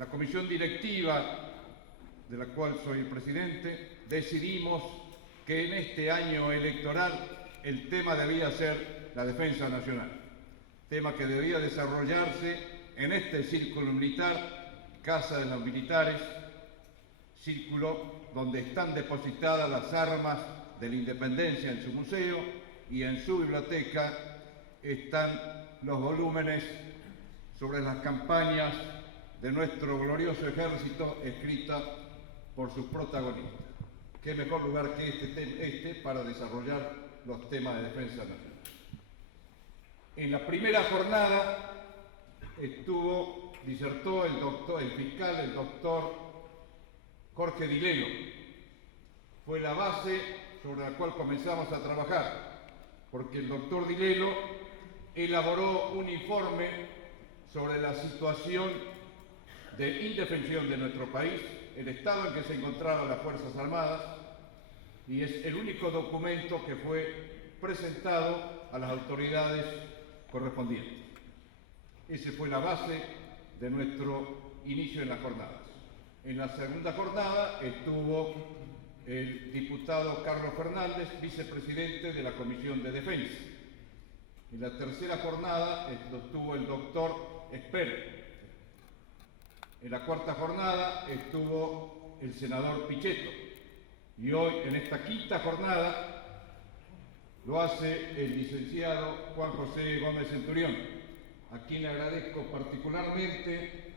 la comisión directiva, de la cual soy el presidente, decidimos que en este año electoral el tema debía ser la defensa nacional, tema que debía desarrollarse en este círculo militar, Casa de los Militares, círculo donde están depositadas las armas de la independencia en su museo, y en su biblioteca están los volúmenes sobre las campañas de nuestro glorioso ejército escritas por sus protagonistas. ¿Qué mejor lugar que este para desarrollar los temas de defensa nacional? En la primera jornada disertó el fiscal, el doctor Jorge Dilelo. Fue la base sobre la cual comenzamos a trabajar, porque el doctor Dilelo elaboró un informe sobre la situación de indefensión de nuestro país, el estado en que se encontraban las Fuerzas Armadas, y es el único documento que fue presentado a las autoridades correspondientes. Esa fue la base de nuestro inicio en las jornadas. En la segunda jornada estuvo el diputado Carlos Fernández, vicepresidente de la Comisión de Defensa. En la tercera jornada estuvo el doctor Esper. En la cuarta jornada estuvo el senador Pichetto. Y hoy, en esta quinta jornada, lo hace el licenciado Juan José Gómez Centurión, a quien le agradezco particularmente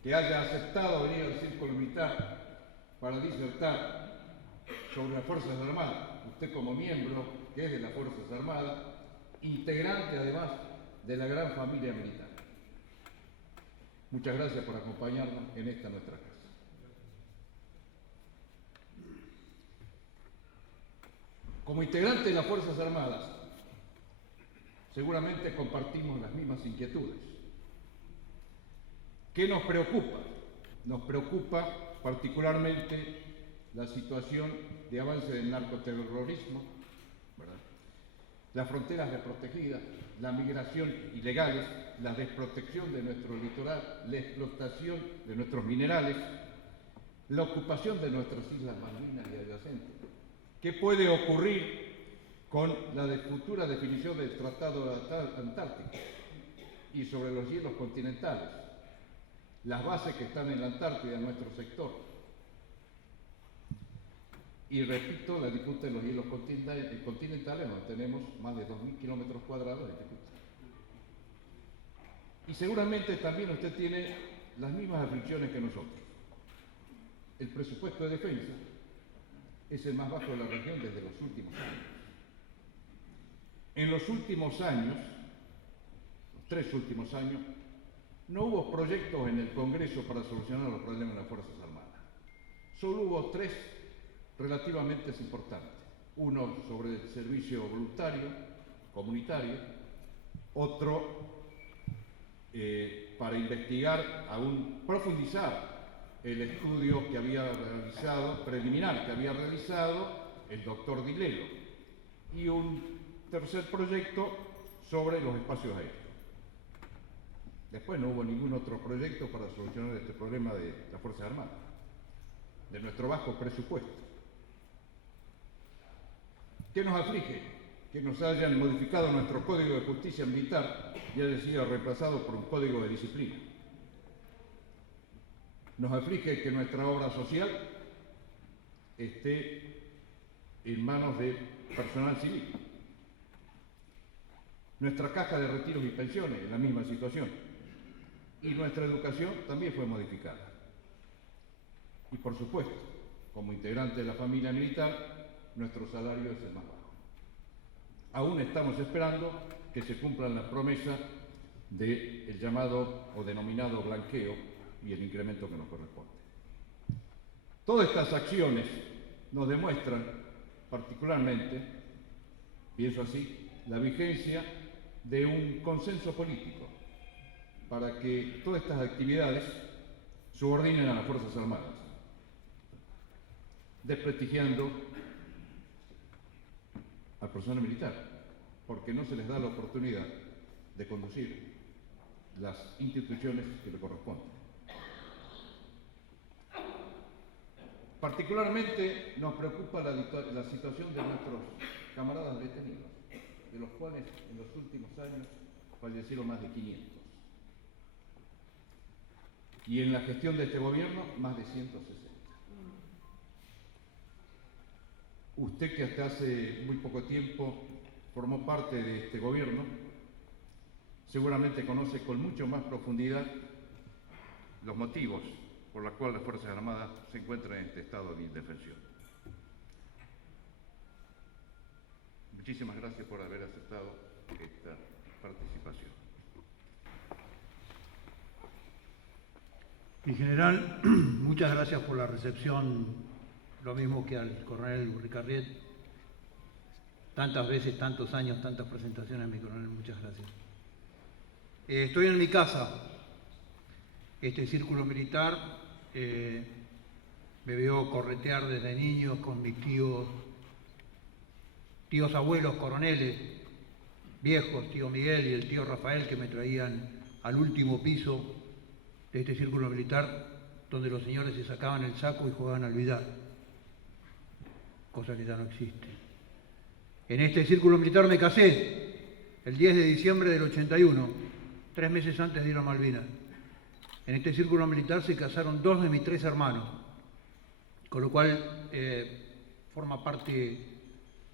que haya aceptado venir al Círculo Militar para disertar sobre las Fuerzas Armadas. Usted, como miembro que es de las Fuerzas Armadas, integrante además de la gran familia militar. Muchas gracias por acompañarnos en esta nuestra casa. Como integrante de las Fuerzas Armadas, seguramente compartimos las mismas inquietudes. ¿Qué nos preocupa? Nos preocupa particularmente la situación de avance del narcoterrorismo, ¿verdad? Las fronteras desprotegidas, la migración ilegales, la desprotección de nuestro litoral, la explotación de nuestros minerales, la ocupación de nuestras islas Malvinas y adyacentes. ¿Qué puede ocurrir con la futura definición del Tratado Antártico y sobre los hielos continentales? Las bases que están en la Antártida, en nuestro sector. Y repito, la disputa de los hielos continentales, donde tenemos más de 2.000 kilómetros cuadrados de disputa. Y seguramente también usted tiene las mismas aflicciones que nosotros. El presupuesto de defensa es el más bajo de la región desde los últimos años. En los últimos años, los 3 últimos años, no hubo proyectos en el Congreso para solucionar los problemas de las Fuerzas Armadas. Solo hubo 3 relativamente importantes. Uno sobre el servicio voluntario, comunitario, otro para investigar, aún profundizar el estudio que había realizado, preliminar que había realizado el doctor Dilelo, y un tercer proyecto sobre los espacios aéreos. Después no hubo ningún otro proyecto para solucionar este problema de las Fuerzas Armadas, de nuestro bajo presupuesto. ¿Qué nos aflige? Que nos hayan modificado nuestro Código de Justicia Militar y haya sido reemplazado por un Código de Disciplina. Nos aflige que nuestra obra social esté en manos de personal civil. Nuestra caja de retiros y pensiones en la misma situación. Y nuestra educación también fue modificada. Y por supuesto, como integrante de la familia militar, nuestro salario es el más bajo. Aún estamos esperando que se cumplan las promesas del llamado o denominado blanqueo y el incremento que nos corresponde. Todas estas acciones nos demuestran particularmente, pienso así, la vigencia de un consenso político para que todas estas actividades subordinen a las Fuerzas Armadas, desprestigiando al personal militar, porque no se les da la oportunidad de conducir las instituciones que le corresponden. Particularmente nos preocupa la situación de nuestros camaradas detenidos, de los cuales en los últimos años fallecieron más de 500. Y en la gestión de este gobierno, más de 160. Usted, que hasta hace muy poco tiempo formó parte de este gobierno, seguramente conoce con mucho más profundidad los motivos por los cuales las Fuerzas Armadas se encuentran en este estado de indefensión. Muchísimas gracias por haber aceptado esta participación. En general, muchas gracias por la recepción, lo mismo que al coronel Ricarriet. Tantas veces, tantos años, tantas presentaciones, mi coronel, muchas gracias. Estoy en mi casa. Este círculo militar me veo corretear desde niño con mis tíos abuelos coroneles, viejos, tío Miguel y el tío Rafael, que me traían al último piso de este círculo militar, donde los señores se sacaban el saco y jugaban al billar, cosa que ya no existe. En este círculo militar me casé el 10 de diciembre del 81, 3 meses antes de ir a Malvinas. En este círculo militar se casaron 2 de mis 3 hermanos, con lo cual forma parte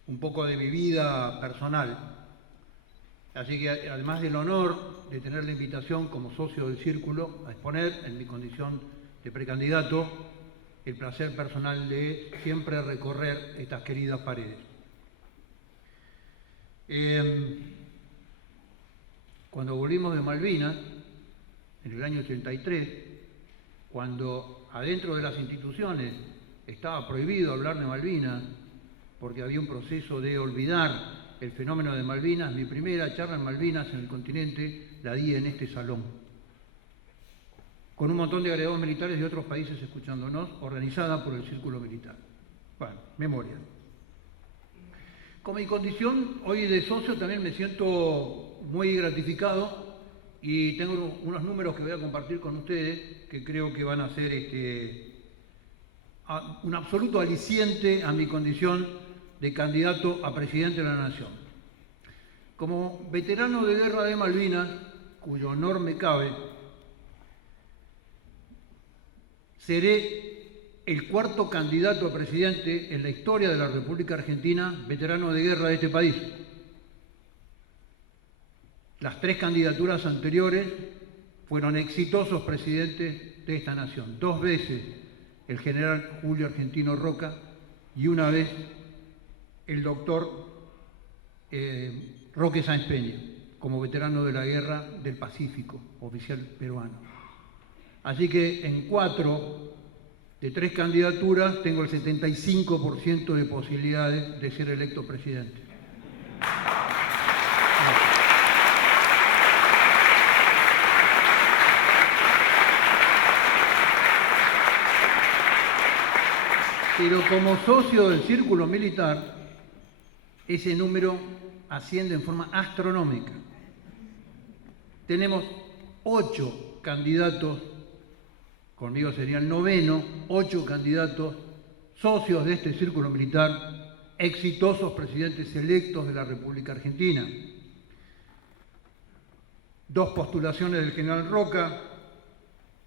un poco de mi vida personal. Así que además del honor de tener la invitación como socio del círculo a exponer en mi condición de precandidato, el placer personal de siempre recorrer estas queridas paredes. Cuando volvimos de Malvinas, en el año 83, cuando adentro de las instituciones estaba prohibido hablar de Malvinas, porque había un proceso de olvidar el fenómeno de Malvinas, mi primera charla en Malvinas en el continente la di en este salón, con un montón de agregados militares de otros países escuchándonos, organizada por el Círculo Militar. Bueno, memoria. Con mi condición hoy de socio también me siento muy gratificado y tengo unos números que voy a compartir con ustedes que creo que van a ser un absoluto aliciente a mi condición de candidato a presidente de la Nación. Como veterano de guerra de Malvinas, cuyo honor me cabe, seré el 4º candidato a presidente en la historia de la República Argentina, veterano de guerra de este país. Las 3 candidaturas anteriores fueron exitosos presidentes de esta nación. 2 veces el general Julio Argentino Roca y una vez el doctor Roque Sáenz Peña, como veterano de la Guerra del Pacífico, oficial peruano. Así que en 4 de 3 candidaturas tengo el 75% de posibilidades de ser electo presidente. Pero como socio del Círculo Militar, ese número asciende en forma astronómica. Tenemos 8 candidatos, conmigo sería el 9º, 8 candidatos socios de este Círculo Militar, exitosos presidentes electos de la República Argentina. 2 postulaciones del general Roca,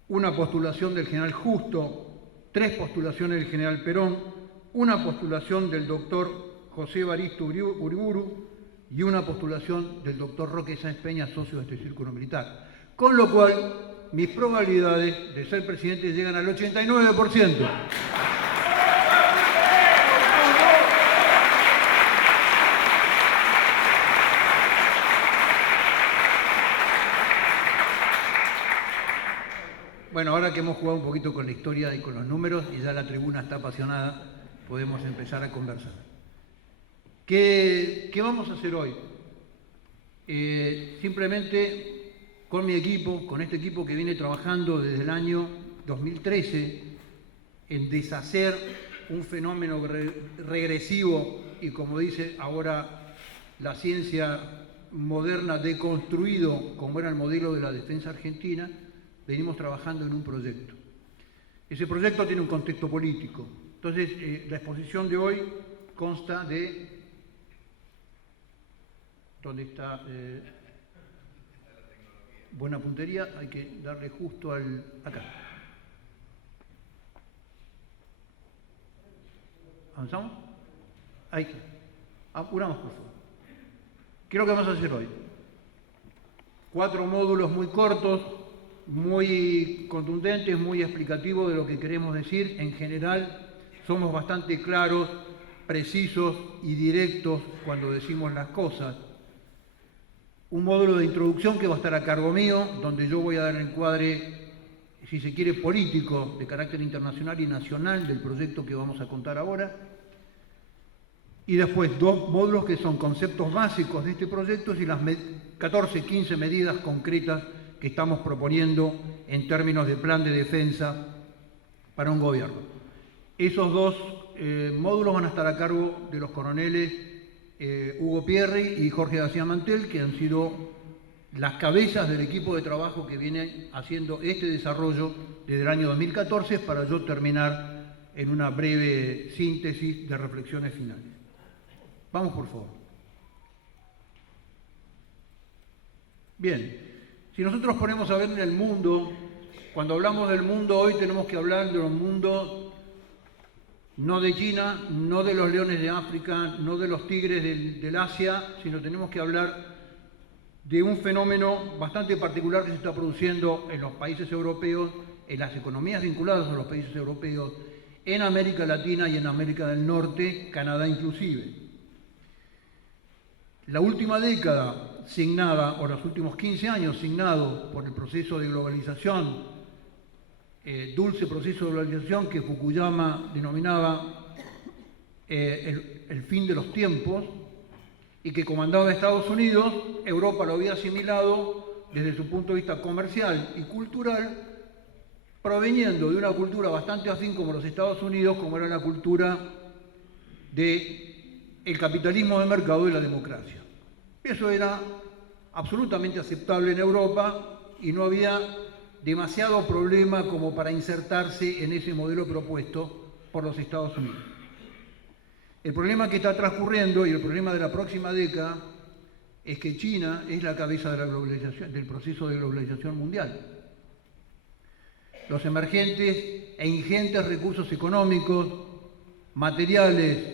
1 postulación del general Justo, 3 postulaciones del general Perón, 1 postulación del doctor José Evaristo Uriburu y 1 postulación del doctor Roque Sáenz Peña, socio de este Círculo Militar. Con lo cual, mis probabilidades de ser presidente llegan al 89%. Bueno, ahora que hemos jugado un poquito con la historia y con los números y ya la tribuna está apasionada, podemos empezar a conversar. ¿Qué vamos a hacer hoy? Simplemente con mi equipo, con este equipo que viene trabajando desde el año 2013 en deshacer un fenómeno regresivo y, como dice ahora la ciencia moderna, deconstruido, como era el modelo de la defensa argentina, venimos trabajando en un proyecto. Ese proyecto tiene un contexto político. Entonces, la exposición de hoy consta de... ¿Dónde está? Buena puntería, hay que darle justo al... acá. ¿Avanzamos? Ahí está. Apuramos, por favor. ¿Qué es lo que vamos a hacer hoy? 4 módulos muy cortos, muy contundentes, muy explicativos de lo que queremos decir. En general, somos bastante claros, precisos y directos cuando decimos las cosas. Un módulo de introducción que va a estar a cargo mío, donde yo voy a dar el encuadre, si se quiere, político, de carácter internacional y nacional del proyecto que vamos a contar ahora. Y después 2 módulos que son conceptos básicos de este proyecto y las 14, 15 medidas concretas que estamos proponiendo en términos de plan de defensa para un gobierno. Esos 2 módulos van a estar a cargo de los coroneles Hugo Pierri y Jorge García Mantel, que han sido las cabezas del equipo de trabajo que viene haciendo este desarrollo desde el año 2014, para yo terminar en una breve síntesis de reflexiones finales. Vamos, por favor. Bien, si nosotros ponemos a ver en el mundo, cuando hablamos del mundo hoy tenemos que hablar de un mundo no de China, no de los leones de África, no de los tigres del Asia, sino tenemos que hablar de un fenómeno bastante particular que se está produciendo en los países europeos, en las economías vinculadas a los países europeos, en América Latina y en América del Norte, Canadá inclusive. La última década signada, o los últimos 15 años signados por el proceso de globalización, dulce proceso de globalización que Fukuyama denominaba el fin de los tiempos, y que comandaba Estados Unidos, Europa lo había asimilado desde su punto de vista comercial y cultural, proveniendo de una cultura bastante afín como los Estados Unidos, como era la cultura del capitalismo de mercado y la democracia. Eso era absolutamente aceptable en Europa y no había demasiado problema como para insertarse en ese modelo propuesto por los Estados Unidos. El problema que está transcurriendo y el problema de la próxima década es que China es la cabeza de la globalización, del proceso de globalización mundial. Los emergentes e ingentes recursos económicos, materiales,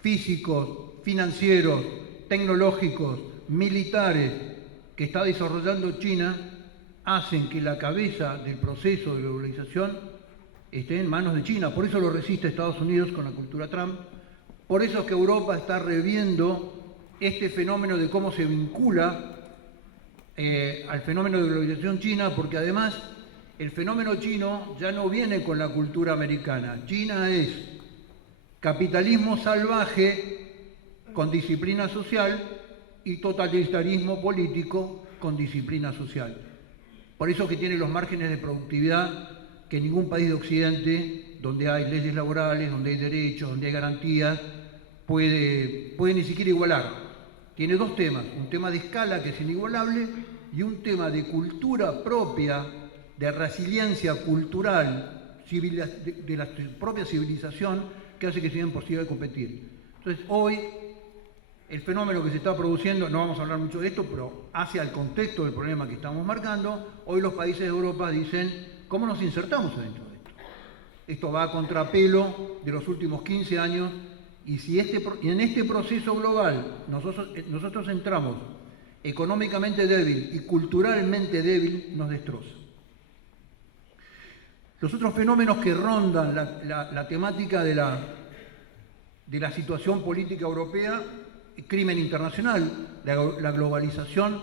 físicos, financieros, tecnológicos, militares que está desarrollando China hacen que la cabeza del proceso de globalización esté en manos de China. Por eso lo resiste Estados Unidos con la cultura Trump. Por eso es que Europa está reviendo este fenómeno de cómo se vincula al fenómeno de globalización china, porque además el fenómeno chino ya no viene con la cultura americana. China es capitalismo salvaje con disciplina social y totalitarismo político con disciplina social. Por eso que tiene los márgenes de productividad que ningún país de Occidente, donde hay leyes laborales, donde hay derechos, donde hay garantías, puede ni siquiera igualar. Tiene 2 temas, un tema de escala que es inigualable y un tema de cultura propia, de resiliencia cultural de la propia civilización, que hace que sea imposible competir. Entonces, hoy, el fenómeno que se está produciendo, no vamos a hablar mucho de esto, pero hacia el contexto del problema que estamos marcando, hoy los países de Europa dicen, ¿cómo nos insertamos dentro de esto? Esto va a contrapelo de los últimos 15 años, y si en este proceso global nosotros entramos económicamente débil y culturalmente débil, nos destroza. Los otros fenómenos que rondan la temática de la situación política europea, crimen internacional, la globalización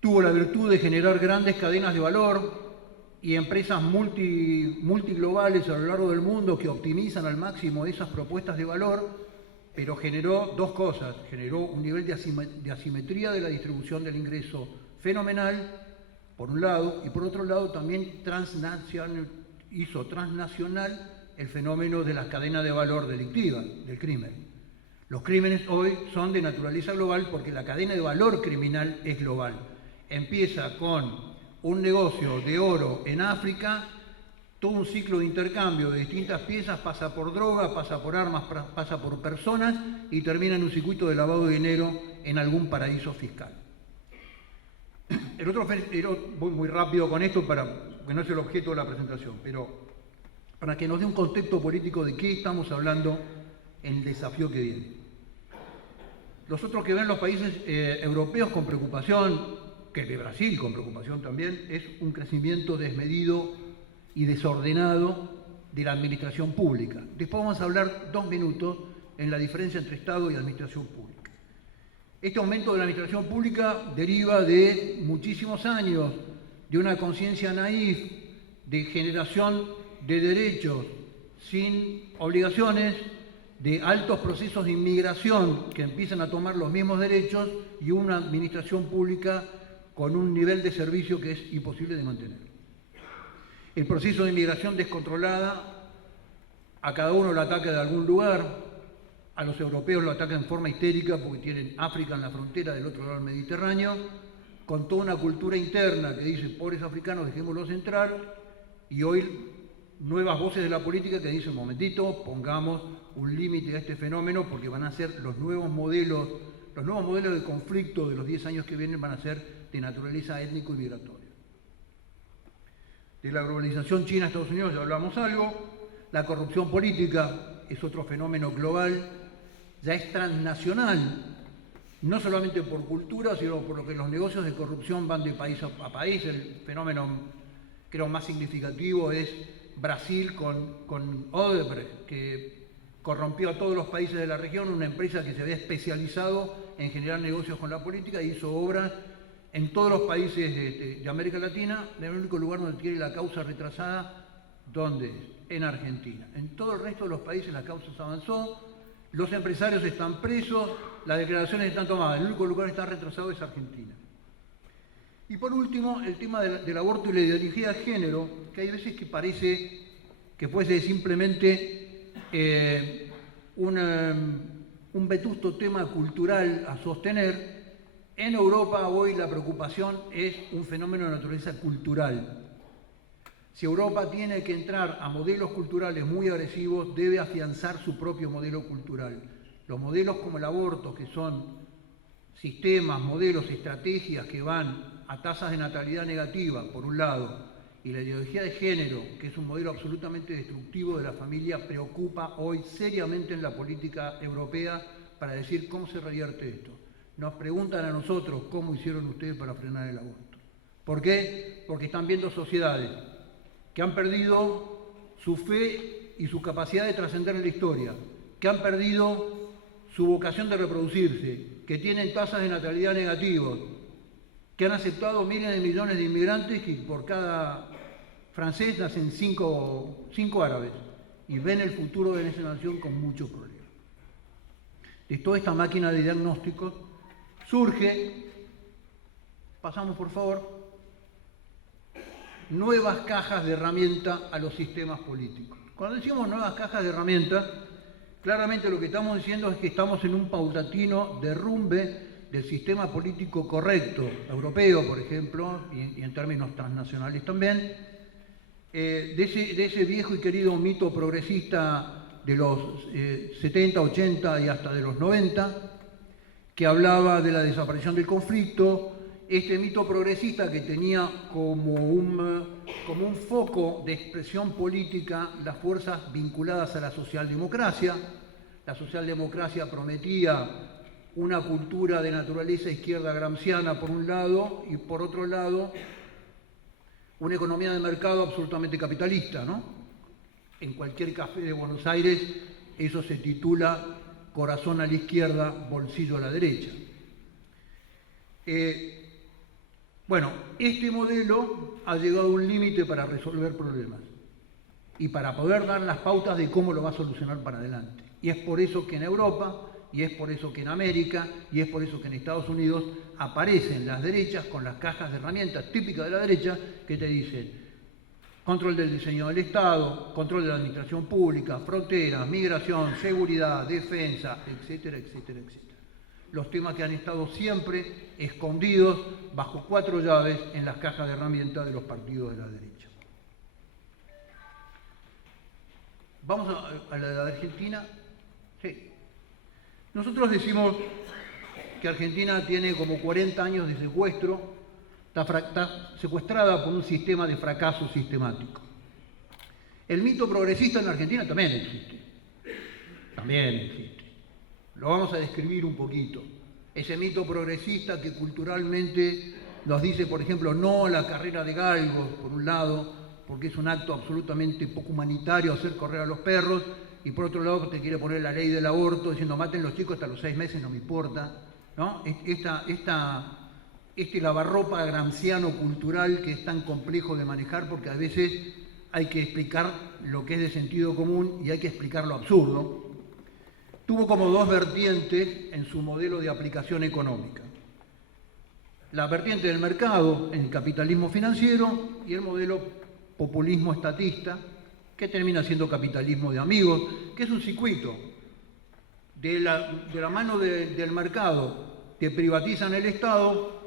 tuvo la virtud de generar grandes cadenas de valor y empresas multiglobales a lo largo del mundo que optimizan al máximo esas propuestas de valor, pero generó 2 cosas. Generó un nivel de asimetría de la distribución del ingreso fenomenal, por un lado, y por otro lado también hizo transnacional el fenómeno de las cadenas de valor delictiva, del crimen. Los crímenes hoy son de naturaleza global porque la cadena de valor criminal es global. Empieza con un negocio de oro en África todo un ciclo de intercambio de distintas piezas, pasa por droga, pasa por armas, pasa por personas y termina en un circuito de lavado de dinero en algún paraíso fiscal. Voy muy rápido con esto para que no es el objeto de la presentación, pero para que nos dé un contexto político de qué estamos hablando en el desafío que viene. Los otros que ven los países europeos con preocupación, que el de Brasil con preocupación también, es un crecimiento desmedido y desordenado de la administración pública. Después vamos a hablar 2 minutos en la diferencia entre Estado y administración pública. Este aumento de la administración pública deriva de muchísimos años de una conciencia naif, de generación de derechos sin obligaciones, de altos procesos de inmigración que empiezan a tomar los mismos derechos y una administración pública con un nivel de servicio que es imposible de mantener. El proceso de inmigración descontrolada, a cada uno lo ataca de algún lugar, a los europeos lo atacan en forma histérica porque tienen África en la frontera del otro lado del Mediterráneo, con toda una cultura interna que dice, pobres africanos, dejémoslos entrar, y hoy nuevas voces de la política que dicen, momentito, pongamos un límite a este fenómeno porque van a ser los nuevos modelos de conflicto de los 10 años que vienen van a ser de naturaleza étnico y migratoria. De la globalización China-Estados Unidos ya hablamos algo, la corrupción política es otro fenómeno global, ya es transnacional, no solamente por cultura, sino por lo que los negocios de corrupción van de país a país. El fenómeno, creo, más significativo es Brasil con Odebrecht, que corrompió a todos los países de la región, una empresa que se había especializado en generar negocios con la política y hizo obras en todos los países de América Latina. El único lugar donde tiene la causa retrasada, ¿dónde es? En Argentina. En todo el resto de los países la causa se avanzó, los empresarios están presos, las declaraciones están tomadas, el único lugar que está retrasado es Argentina. Y por último, el tema del aborto y la ideología de género, que hay veces que parece que fuese simplemente un vetusto tema cultural a sostener. En Europa hoy la preocupación es un fenómeno de naturaleza cultural. Si Europa tiene que entrar a modelos culturales muy agresivos, debe afianzar su propio modelo cultural. Los modelos como el aborto, que son sistemas, modelos, estrategias que van a tasas de natalidad negativa, por un lado, y la ideología de género, que es un modelo absolutamente destructivo de la familia, preocupa hoy seriamente en la política europea para decir cómo se revierte esto. Nos preguntan a nosotros cómo hicieron ustedes para frenar el aborto. ¿Por qué? Porque están viendo sociedades que han perdido su fe y su capacidad de trascender en la historia, que han perdido su vocación de reproducirse, que tienen tasas de natalidad negativas, que han aceptado miles de millones de inmigrantes y por cada francés nacen 5 árabes y ven el futuro de esa nación con muchos problemas. De toda esta máquina de diagnósticos surge, pasamos por favor, nuevas cajas de herramientas a los sistemas políticos. Cuando decimos nuevas cajas de herramientas, claramente lo que estamos diciendo es que estamos en un paulatino derrumbe del sistema político correcto, europeo, por ejemplo, y en términos transnacionales también, de ese viejo y querido mito progresista de los 70, 80 y hasta de los 90, que hablaba de la desaparición del conflicto. Este mito progresista que tenía como un foco de expresión política las fuerzas vinculadas a la socialdemocracia. La socialdemocracia prometía una cultura de naturaleza izquierda gramsciana por un lado y por otro lado una economía de mercado absolutamente capitalista, ¿no? En cualquier café de Buenos Aires eso se titula corazón a la izquierda, bolsillo a la derecha. Bueno, este modelo ha llegado a un límite para resolver problemas y para poder dar las pautas de cómo lo va a solucionar para adelante. Y es por eso que en Europa, y es por eso que en América, y es por eso que en Estados Unidos aparecen las derechas con las cajas de herramientas típicas de la derecha que te dicen control del diseño del Estado, control de la administración pública, fronteras, migración, seguridad, defensa, etcétera, etcétera, etcétera. Los temas que han estado siempre escondidos bajo 4 llaves en las cajas de herramientas de los partidos de la derecha. Vamos a la de Argentina. Sí. Nosotros decimos que Argentina tiene como 40 años de secuestro, está secuestrada por un sistema de fracaso sistemático. El mito progresista en Argentina también existe. También existe. Lo vamos a describir un poquito. Ese mito progresista que culturalmente nos dice, por ejemplo, no a la carrera de galgos, por un lado, porque es un acto absolutamente poco humanitario hacer correr a los perros, y por otro lado te quiere poner la ley del aborto diciendo maten los chicos hasta los 6 meses, no me importa, ¿no? Este lavarropa gramsciano cultural que es tan complejo de manejar, porque a veces hay que explicar lo que es de sentido común y hay que explicar lo absurdo. Tuvo como dos vertientes en su modelo de aplicación económica. La vertiente del mercado en el capitalismo financiero y el modelo populismo estatista, que termina siendo capitalismo de amigos, que es un circuito. De la mano del mercado te privatizan el Estado,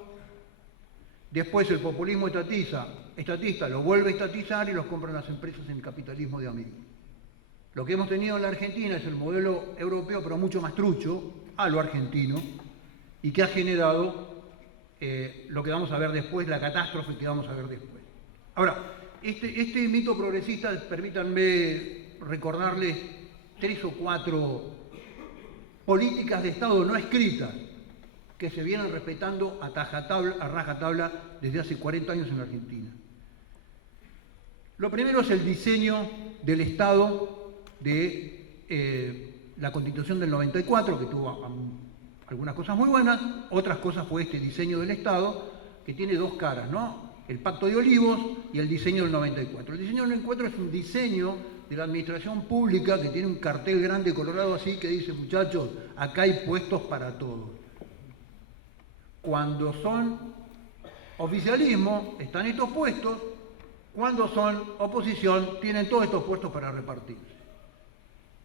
después el populismo estatista lo vuelve a estatizar y los compran las empresas en el capitalismo de amigos. Lo que hemos tenido en la Argentina es el modelo europeo, pero mucho más trucho, a lo argentino, y que ha generado lo que vamos a ver después, la catástrofe que vamos a ver después. Ahora, este mito progresista, permítanme recordarles 3 o 4 políticas de Estado no escritas que se vienen respetando a rajatabla desde hace 40 años en la Argentina. Lo primero es el diseño del Estado de la Constitución del 94, que tuvo algunas cosas muy buenas, otras cosas fue este diseño del Estado, que tiene dos caras, ¿no? El Pacto de Olivos y el diseño del 94. El diseño del 94 es un diseño de la administración pública que tiene un cartel grande colorado así que dice, muchachos, acá hay puestos para todos. Cuando son oficialismo, están estos puestos, cuando son oposición, tienen todos estos puestos para repartirse.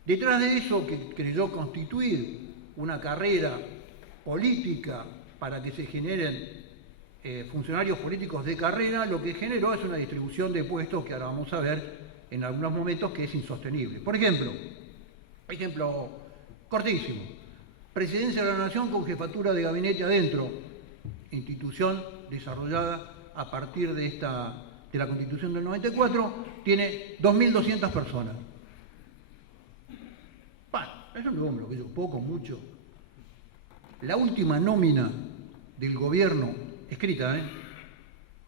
Detrás de eso, que creyó constituir una carrera política para que se generen funcionarios políticos de carrera, lo que generó es una distribución de puestos que ahora vamos a ver en algunos momentos que es insostenible. Por ejemplo cortísimo, Presidencia de la Nación con jefatura de gabinete adentro, institución desarrollada a partir de la Constitución del 94, tiene 2.200 personas. Bueno, eso no es lo que yo, poco, mucho. La última nómina del gobierno, escrita,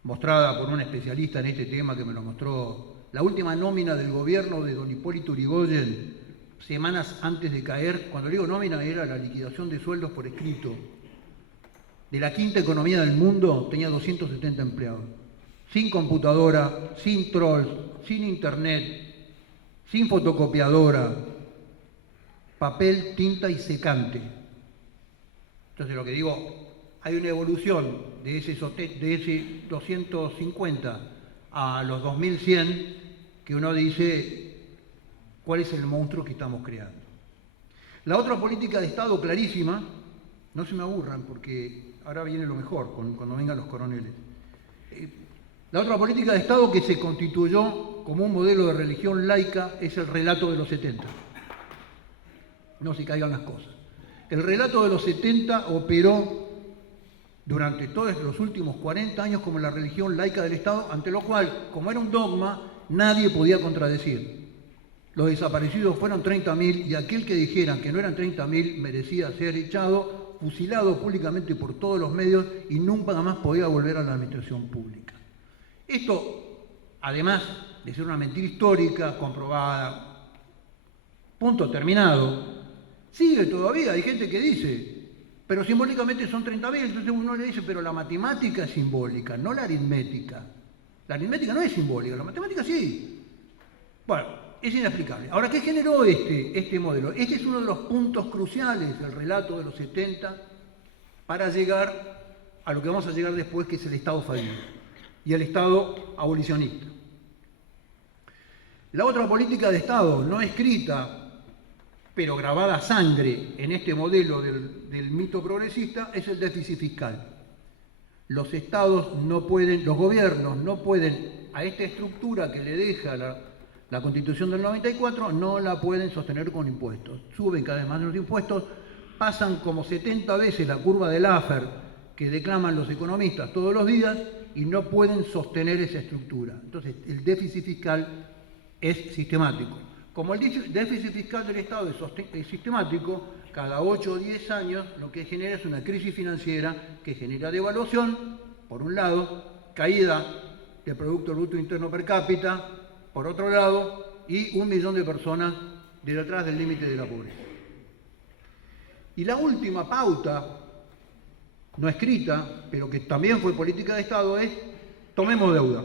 mostrada por un especialista en este tema que me lo mostró, la última nómina del gobierno de don Hipólito Yrigoyen, semanas antes de caer, cuando digo nómina era la liquidación de sueldos por escrito, de la quinta economía del mundo, tenía 270 empleados, sin computadora, sin trolls, sin internet, sin fotocopiadora, papel, tinta y secante. Entonces lo que digo, hay una evolución de ese 250 a los 2100 que uno dice cuál es el monstruo que estamos creando. La otra política de Estado clarísima, no se me aburran porque ahora viene lo mejor cuando vengan los coroneles. La otra política de Estado que se constituyó como un modelo de religión laica es el relato de los 70. No se caigan las cosas. El relato de los 70 operó durante todos los últimos 40 años como la religión laica del Estado, ante lo cual, como era un dogma, nadie podía contradecir. Los desaparecidos fueron 30.000 y aquel que dijera que no eran 30.000 merecía ser echado, fusilado públicamente por todos los medios y nunca más podía volver a la administración pública. Esto, además de ser una mentira histórica, comprobada, punto terminado, sigue todavía, hay gente que dice, pero simbólicamente son 30.000, entonces uno le dice, pero la matemática es simbólica, no la aritmética. La aritmética no es simbólica, la matemática sí. Bueno, es inexplicable. Ahora, ¿qué generó este modelo? Este es uno de los puntos cruciales del relato de los 70 para llegar a lo que vamos a llegar después, que es el Estado fallido y el Estado abolicionista. La otra política de Estado no escrita, pero grabada a sangre en este modelo del mito progresista, es el déficit fiscal. Los estados no pueden, los gobiernos no pueden, a esta estructura que le deja La Constitución del 94 no la pueden sostener con impuestos. Suben cada vez más los impuestos, pasan como 70 veces la curva del Laffer que declaman los economistas todos los días y no pueden sostener esa estructura. Entonces, el déficit fiscal es sistemático. Como el déficit fiscal del Estado es sistemático, cada 8 o 10 años lo que genera es una crisis financiera que genera devaluación, por un lado, caída del Producto Bruto Interno Per cápita, por otro lado, y 1 millón de personas detrás del límite de la pobreza. Y la última pauta, no escrita, pero que también fue política de Estado, es tomemos deuda.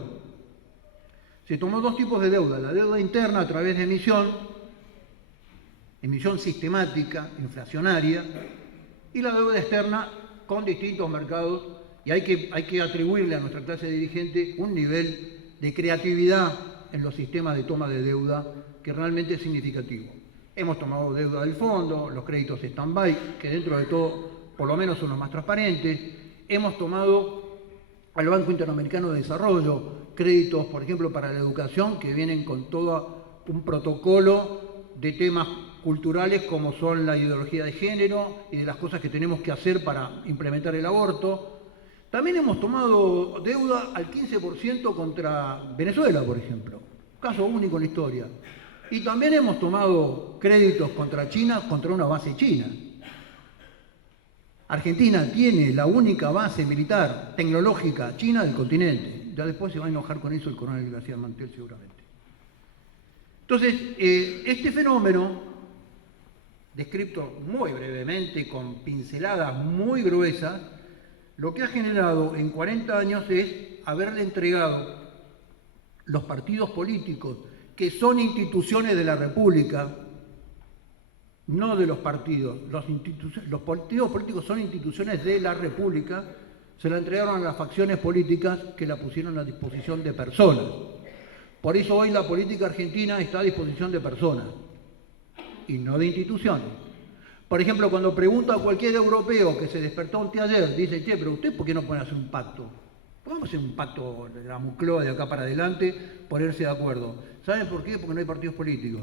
Se tomó dos tipos de deuda, la deuda interna a través de emisión sistemática, inflacionaria, y la deuda externa con distintos mercados, y hay que atribuirle a nuestra clase dirigente un nivel de creatividad en los sistemas de toma de deuda que realmente es significativo. Hemos tomado deuda del fondo, los créditos stand-by, que dentro de todo por lo menos son los más transparentes. Hemos tomado al Banco Interamericano de Desarrollo créditos, por ejemplo, para la educación, que vienen con todo un protocolo de temas culturales como son la ideología de género y de las cosas que tenemos que hacer para implementar el aborto. También hemos tomado deuda al 15% contra Venezuela, por ejemplo, caso único en la historia. Y también hemos tomado créditos contra China, contra una base china. Argentina tiene la única base militar tecnológica china del continente. Ya después se va a enojar con eso el coronel García Mantel seguramente. Entonces, este fenómeno, descrito muy brevemente, con pinceladas muy gruesas, lo que ha generado en 40 años es haberle entregado los partidos políticos, que son instituciones de la República, no de los partidos. Los partidos políticos son instituciones de la República, se la entregaron a las facciones políticas que la pusieron a disposición de personas. Por eso hoy la política argentina está a disposición de personas y no de instituciones. Por ejemplo, cuando pregunta a cualquier europeo que se despertó anteayer, dice, che, pero ¿usted por qué no puede hacer un pacto? Podemos hacer un pacto de la Moncloa de acá para adelante, ponerse de acuerdo. ¿Saben por qué? Porque no hay partidos políticos.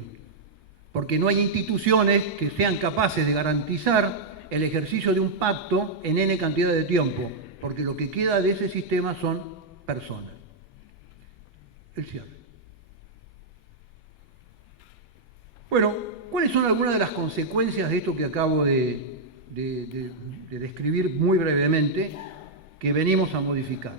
Porque no hay instituciones que sean capaces de garantizar el ejercicio de un pacto en N cantidad de tiempo. Porque lo que queda de ese sistema son personas. El cierre. Bueno, ¿cuáles son algunas de las consecuencias de esto que acabo de describir muy brevemente, que venimos a modificar?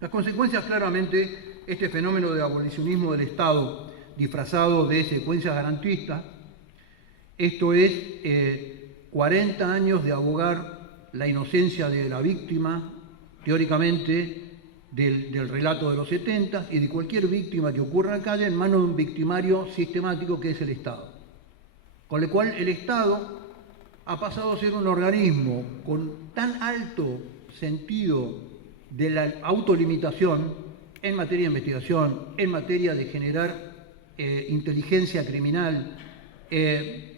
Las consecuencias, claramente, este fenómeno de abolicionismo del Estado disfrazado de secuencias garantistas, esto es 40 años de abogar la inocencia de la víctima, teóricamente, del relato de los 70 y de cualquier víctima que ocurra en la calle en manos de un victimario sistemático que es el Estado. Con lo cual el Estado ha pasado a ser un organismo con tan alto sentido de la autolimitación en materia de investigación, en materia de generar inteligencia criminal,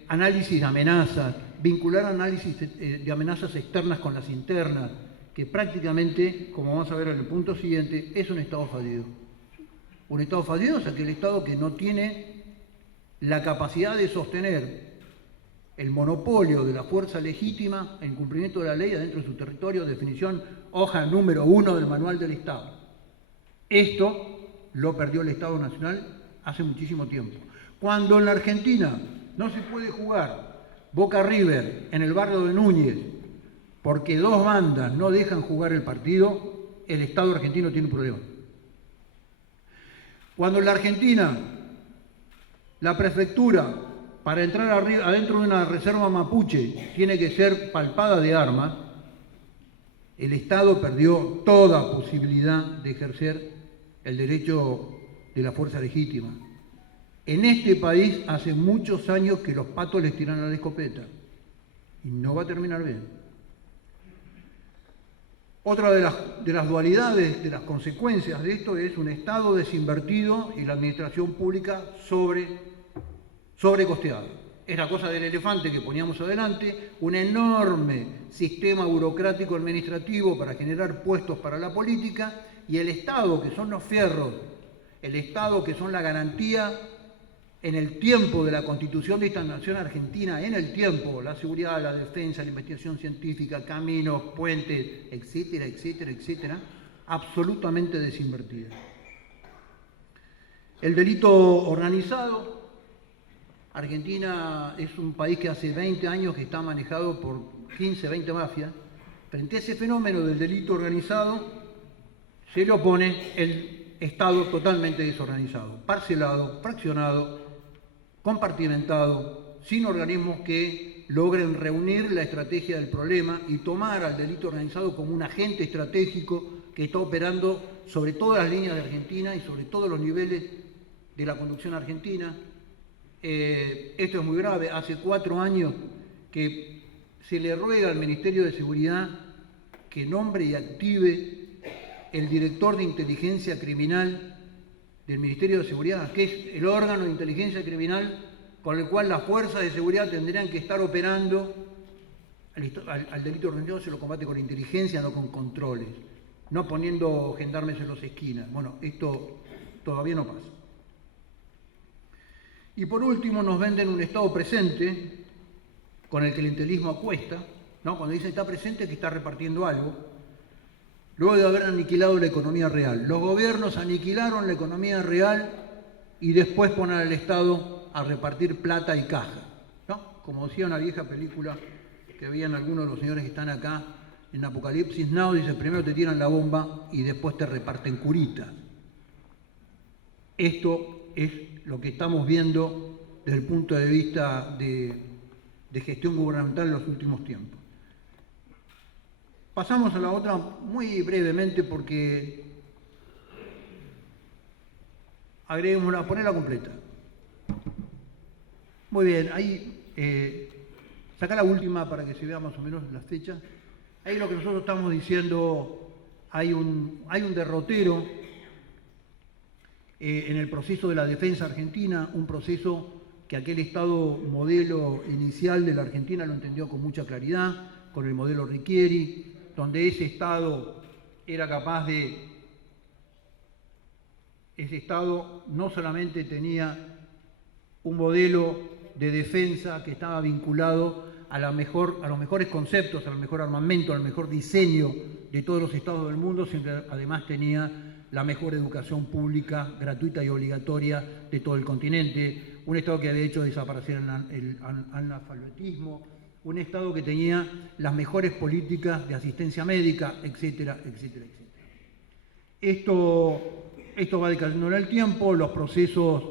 análisis de amenazas, vincular análisis de amenazas externas con las internas, que prácticamente, como vamos a ver en el punto siguiente, es un Estado fallido. Un Estado fallido es aquel Estado que no tiene la capacidad de sostener el monopolio de la fuerza legítima en cumplimiento de la ley adentro de su territorio, definición hoja número 1 del manual del Estado. Esto lo perdió el Estado Nacional hace muchísimo tiempo. Cuando en la Argentina no se puede jugar Boca River en el barrio de Núñez porque dos bandas no dejan jugar el partido, el Estado argentino tiene un problema. Cuando en la Argentina la prefectura, para entrar adentro de una reserva mapuche, tiene que ser palpada de armas, el Estado perdió toda posibilidad de ejercer el derecho de la fuerza legítima. En este país hace muchos años que los patos les tiran a la escopeta y no va a terminar bien. Otra de las dualidades, de las consecuencias de esto es un Estado desinvertido y la administración pública sobrecosteada. Es la cosa del elefante que poníamos adelante, un enorme sistema burocrático administrativo para generar puestos para la política y el Estado, que son los fierros el Estado, que son la garantía en el tiempo de la constitución de esta nación argentina, en el tiempo, la seguridad, la defensa, la investigación científica, caminos, puentes, etcétera, etcétera, etcétera, absolutamente desinvertida. El delito organizado. Argentina es un país que hace 20 años que está manejado por 15, 20 mafias. Frente a ese fenómeno del delito organizado, se le opone el Estado totalmente desorganizado, parcelado, fraccionado, compartimentado, sin organismos que logren reunir la estrategia del problema y tomar al delito organizado como un agente estratégico que está operando sobre todas las líneas de Argentina y sobre todos los niveles de la conducción argentina. Esto es muy grave. Hace 4 años que se le ruega al Ministerio de Seguridad que nombre y active el director de inteligencia criminal del Ministerio de Seguridad, que es el órgano de inteligencia criminal con el cual las fuerzas de seguridad tendrían que estar operando. Al delito organizado se lo combate con inteligencia, no con controles, no poniendo gendarmes en las esquinas. Bueno, esto todavía no pasa. Y por último nos venden un Estado presente con el clientelismo acuesta, ¿no? Cuando dice está presente es que está repartiendo algo, luego de haber aniquilado la economía real. Los gobiernos aniquilaron la economía real y después ponen al Estado a repartir plata y caja, ¿no? Como decía una vieja película que veían algunos de los señores que están acá en Apocalipsis Now, dice, primero te tiran la bomba y después te reparten curitas. Esto es lo que estamos viendo desde el punto de vista de gestión gubernamental en los últimos tiempos. Pasamos a la otra muy brevemente porque agreguémosla, ponerla completa. Muy bien, ahí saca la última para que se vea más o menos las fechas. Ahí lo que nosotros estamos diciendo, hay un derrotero en el proceso de la defensa argentina, un proceso que aquel Estado modelo inicial de la Argentina lo entendió con mucha claridad, con el modelo Richieri, donde ese Estado era capaz de... Ese Estado no solamente tenía un modelo de defensa que estaba vinculado a los mejores conceptos, al mejor armamento, al mejor diseño de todos los Estados del mundo, sino que además tenía la mejor educación pública, gratuita y obligatoria de todo el continente, un Estado que había hecho desaparecer el analfabetismo, un Estado que tenía las mejores políticas de asistencia médica, etcétera, etcétera, etcétera. Esto va decayendo en el tiempo, los procesos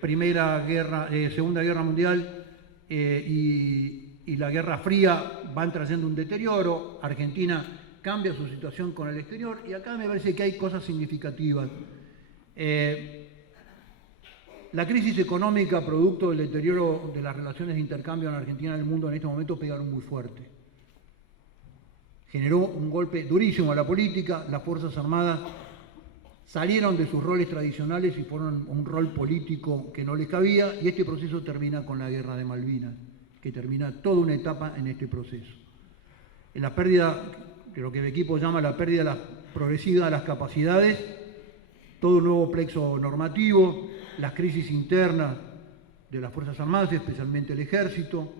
Segunda Guerra Mundial y la Guerra Fría van trayendo un deterioro. Argentina cambia su situación con el exterior y acá me parece que hay cosas significativas. La crisis económica producto del deterioro de las relaciones de intercambio en Argentina y en el mundo en este momento pegaron muy fuerte. Generó un golpe durísimo a la política, las Fuerzas Armadas salieron de sus roles tradicionales y fueron un rol político que no les cabía, y este proceso termina con la Guerra de Malvinas, que termina toda una etapa en este proceso. En la pérdida, de lo que el equipo llama la pérdida progresiva de las capacidades, todo un nuevo plexo normativo, las crisis internas de las Fuerzas Armadas, especialmente el Ejército,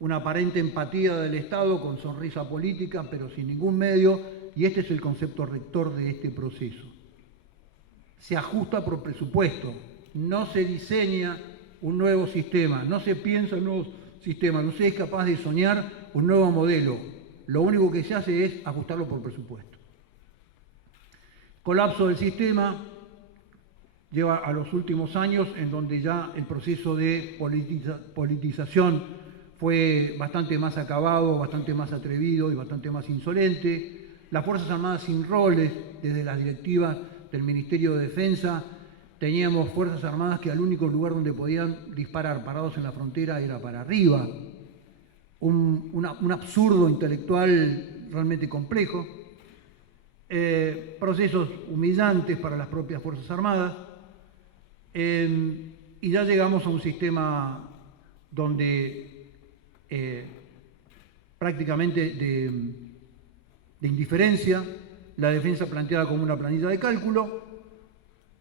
una aparente empatía del Estado con sonrisa política, pero sin ningún medio, y este es el concepto rector de este proceso. Se ajusta por presupuesto, no se diseña un nuevo sistema, no se piensa en nuevos sistemas, no se es capaz de soñar un nuevo modelo. Lo único que se hace es ajustarlo por presupuesto. Colapso del sistema lleva a los últimos años en donde ya el proceso de politización fue bastante más acabado, bastante más atrevido y bastante más insolente. Las Fuerzas Armadas sin roles, desde las directivas del Ministerio de Defensa, teníamos Fuerzas Armadas que al único lugar donde podían disparar parados en la frontera era para arriba. Un absurdo intelectual realmente complejo. Procesos humillantes para las propias Fuerzas Armadas. Y ya llegamos a un sistema donde prácticamente de indiferencia, la defensa planteada como una planilla de cálculo,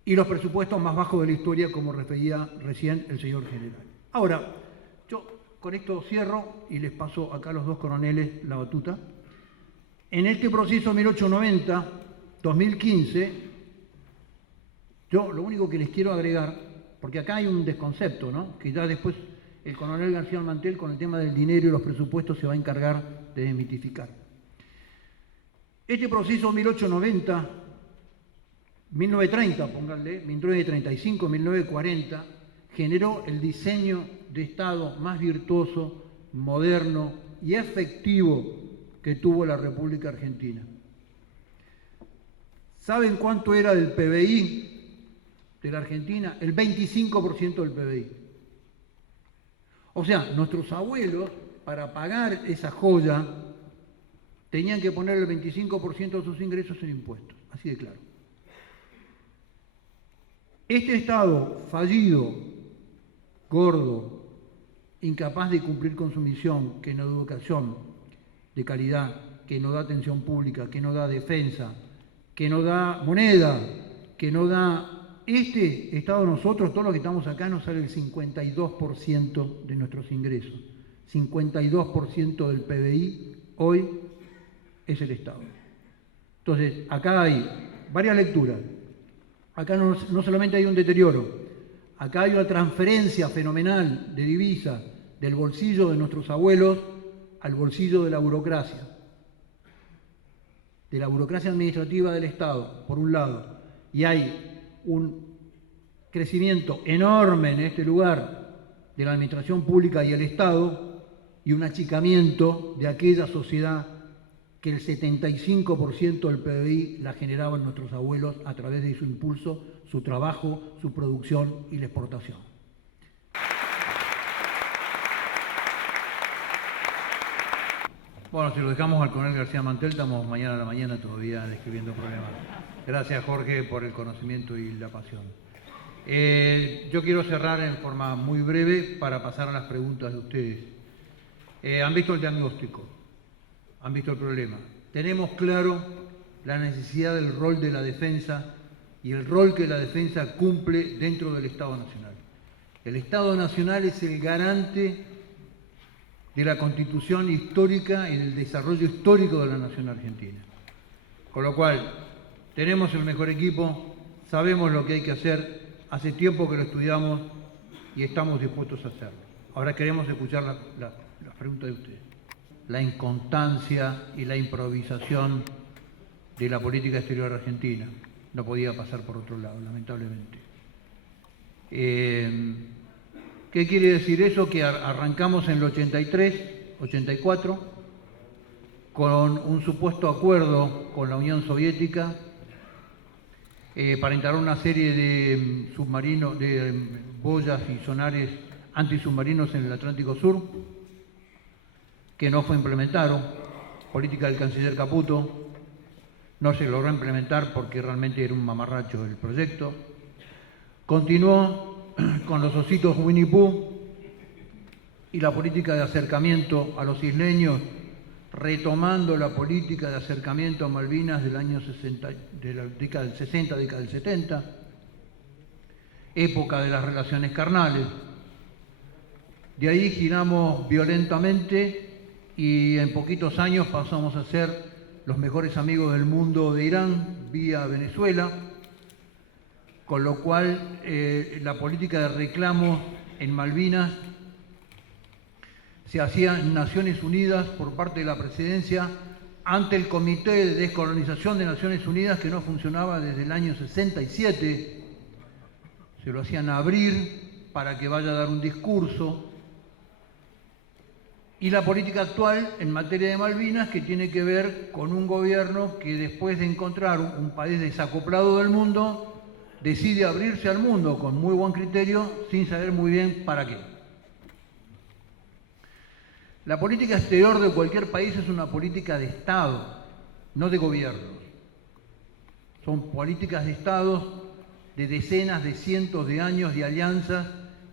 y los presupuestos más bajos de la historia, como refería recién el señor general. Ahora, yo con esto cierro y les paso acá a los dos coroneles la batuta. En este proceso 1890-2015, yo lo único que les quiero agregar, porque acá hay un desconcepto, ¿no?, que ya después el coronel García Mantel con el tema del dinero y los presupuestos se va a encargar de desmitificar. Este proceso 1890, 1930, pónganle, 1935, 1940, generó el diseño de Estado más virtuoso, moderno y efectivo que tuvo la República Argentina. ¿Saben cuánto era del PBI de la Argentina? El 25% del PBI. O sea, nuestros abuelos, para pagar esa joya, tenían que poner el 25% de sus ingresos en impuestos, así de claro. Este Estado fallido, gordo, incapaz de cumplir con su misión, que no da educación de calidad, que no da atención pública, que no da defensa, que no da moneda, que no da... Este Estado, nosotros, todos los que estamos acá, nos sale el 52% de nuestros ingresos. 52% del PBI hoy es el Estado. Entonces, acá hay varias lecturas. Acá no solamente hay un deterioro, acá hay una transferencia fenomenal de divisas del bolsillo de nuestros abuelos al bolsillo de la burocracia administrativa del Estado, por un lado, y hay un crecimiento enorme en este lugar de la administración pública y el Estado, y un achicamiento de aquella sociedad que el 75% del PBI la generaban nuestros abuelos a través de su impulso, su trabajo, su producción y la exportación. Bueno, si lo dejamos al coronel García Mantel, estamos mañana a la mañana todavía describiendo problemas. Gracias, Jorge, por el conocimiento y la pasión. Yo quiero cerrar en forma muy breve para pasar a las preguntas de ustedes. Han visto el diagnóstico, han visto el problema. Tenemos claro la necesidad del rol de la defensa y el rol que la defensa cumple dentro del Estado Nacional. El Estado Nacional es el garante de la constitución histórica y del desarrollo histórico de la nación argentina. Con lo cual, tenemos el mejor equipo, sabemos lo que hay que hacer, hace tiempo que lo estudiamos y estamos dispuestos a hacerlo. Ahora queremos escuchar las preguntas de ustedes. La inconstancia y la improvisación de la política exterior argentina no podía pasar por otro lado, lamentablemente. ¿Qué quiere decir eso? Que arrancamos en el 83, 84, con un supuesto acuerdo con la Unión Soviética para instalar una serie de submarinos, de boyas y sonares antisubmarinos en el Atlántico Sur, que no fue implementado, política del canciller Caputo, no se logró implementar porque realmente era un mamarracho el proyecto. Continuó con los ositos Winnie Pooh y la política de acercamiento a los isleños, retomando la política de acercamiento a Malvinas del año 60, de la década del 60, década del 70, época de las relaciones carnales. De ahí giramos violentamente y en poquitos años pasamos a ser los mejores amigos del mundo de Irán vía Venezuela, con lo cual la política de reclamo en Malvinas se hacía en Naciones Unidas por parte de la presidencia ante el Comité de Descolonización de Naciones Unidas, que no funcionaba desde el año 67. Se lo hacían abrir para que vaya a dar un discurso. Y la política actual en materia de Malvinas, que tiene que ver con un gobierno que después de encontrar un país desacoplado del mundo, decide abrirse al mundo con muy buen criterio, sin saber muy bien para qué. La política exterior de cualquier país es una política de Estado, no de gobiernos. Son políticas de Estado de decenas, de cientos de años de alianzas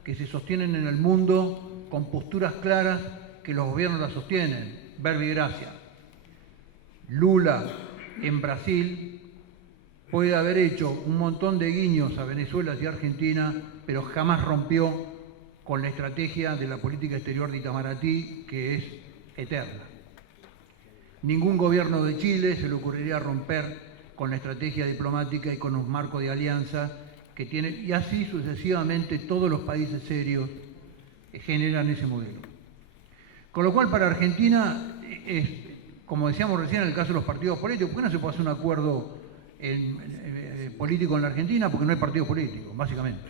que se sostienen en el mundo con posturas claras que los gobiernos las sostienen. Verbi Gracia. Lula en Brasil puede haber hecho un montón de guiños a Venezuela y Argentina, pero jamás rompió con la estrategia de la política exterior de Itamaraty, que es eterna. Ningún gobierno de Chile se le ocurriría romper con la estrategia diplomática y con los marcos de alianza que tiene, y así sucesivamente todos los países serios generan ese modelo. Con lo cual, para Argentina, como decíamos recién en el caso de los partidos políticos, ¿por qué no se puede hacer un acuerdo político en la Argentina? Porque no hay partidos políticos, básicamente.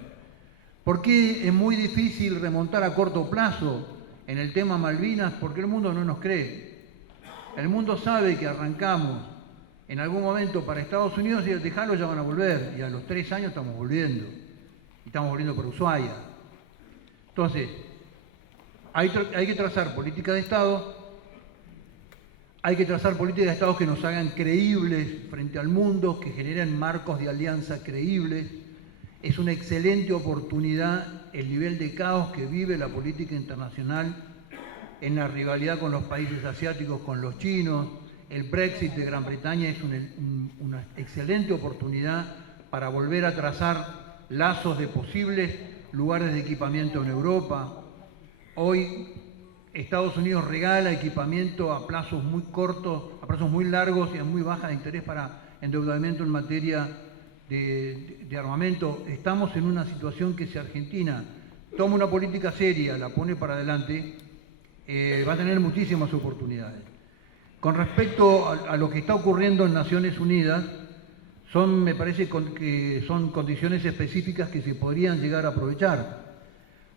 ¿Por qué es muy difícil remontar a corto plazo en el tema Malvinas? Porque el mundo no nos cree. El mundo sabe que arrancamos en algún momento para Estados Unidos y al dejarlo ya van a volver. Y a los 3 años estamos volviendo. Y estamos volviendo por Ushuaia. Entonces, hay que trazar política de Estado. Hay que trazar políticas de Estado que nos hagan creíbles frente al mundo, que generen marcos de alianza creíbles. Es una excelente oportunidad el nivel de caos que vive la política internacional en la rivalidad con los países asiáticos, con los chinos. El Brexit de Gran Bretaña es una excelente oportunidad para volver a trazar lazos de posibles lugares de equipamiento en Europa. Hoy Estados Unidos regala equipamiento a plazos muy cortos, a plazos muy largos y a muy baja de interés para endeudamiento en materia de armamento. Estamos en una situación que si Argentina toma una política seria, la pone para adelante, va a tener muchísimas oportunidades. Con respecto a lo que está ocurriendo en Naciones Unidas, me parece que son condiciones específicas que se podrían llegar a aprovechar.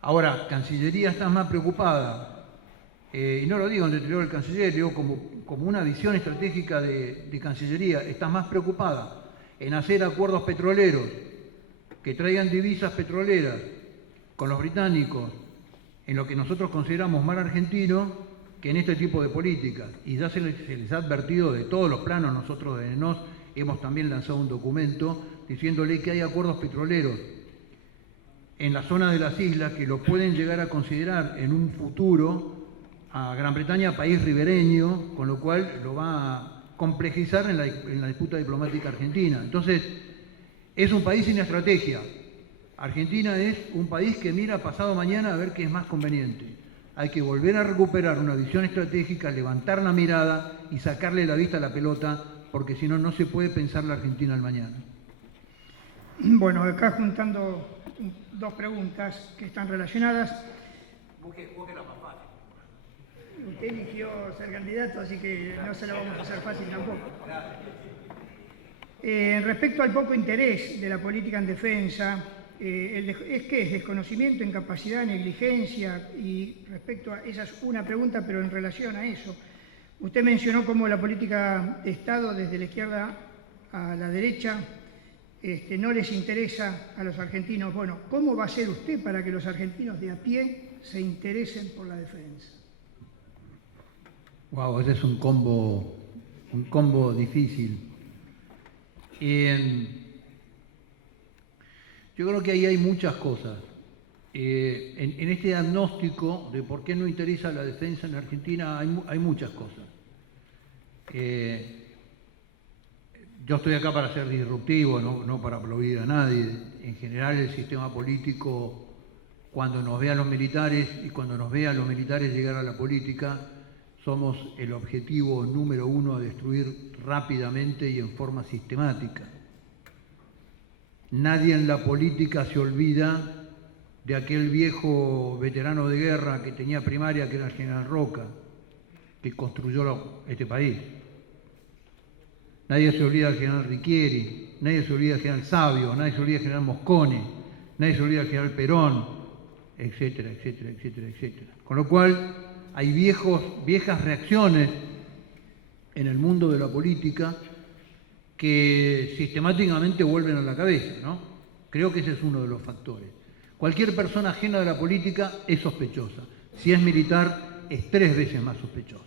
Ahora, Cancillería está más preocupada, y no lo digo en deterioro del canciller, digo como una visión estratégica de Cancillería, está más preocupada en hacer acuerdos petroleros que traigan divisas petroleras con los británicos, en lo que nosotros consideramos mal argentino, que en este tipo de políticas. Y ya se les ha advertido de todos los planos. Nosotros de ENOS hemos también lanzado un documento diciéndole que hay acuerdos petroleros en la zona de las islas que lo pueden llegar a considerar en un futuro a Gran Bretaña país ribereño, con lo cual lo va a complejizar en la disputa diplomática argentina. Entonces, es un país sin estrategia. Argentina es un país que mira pasado mañana a ver qué es más conveniente. Hay que volver a recuperar una visión estratégica, levantar la mirada y sacarle la vista a la pelota, porque si no, no se puede pensar la Argentina al mañana. Bueno, acá juntando 2 preguntas que están relacionadas. Busque la más fácil. Usted eligió ser candidato, así que no se la vamos a hacer fácil tampoco. Respecto al poco interés de la política en defensa, ¿es qué? ¿Es desconocimiento, incapacidad, negligencia? Y respecto a esa es una pregunta, pero en relación a eso, usted mencionó cómo la política de Estado desde la izquierda a la derecha no les interesa a los argentinos. Bueno, ¿cómo va a ser usted para que los argentinos de a pie se interesen por la defensa? Wow, ese es un combo difícil. Yo creo que ahí hay muchas cosas. En este diagnóstico de por qué no interesa la defensa en Argentina hay muchas cosas. Yo estoy acá para ser disruptivo, no para aplaudir a nadie. En general el sistema político, cuando nos ve a los militares y cuando nos ve a los militares llegar a la política, somos el objetivo número 1 a destruir rápidamente y en forma sistemática. Nadie en la política se olvida de aquel viejo veterano de guerra que tenía primaria, que era el general Roca, que construyó este país. Nadie se olvida del general Riquieri, nadie se olvida del general Savio, nadie se olvida del general Moscone, nadie se olvida del general Perón, etcétera, etcétera, etcétera, etcétera. Con lo cual, hay viejas reacciones en el mundo de la política que sistemáticamente vuelven a la cabeza, ¿no? Creo que ese es uno de los factores. Cualquier persona ajena de la política es sospechosa. Si es militar, es 3 veces más sospechosa.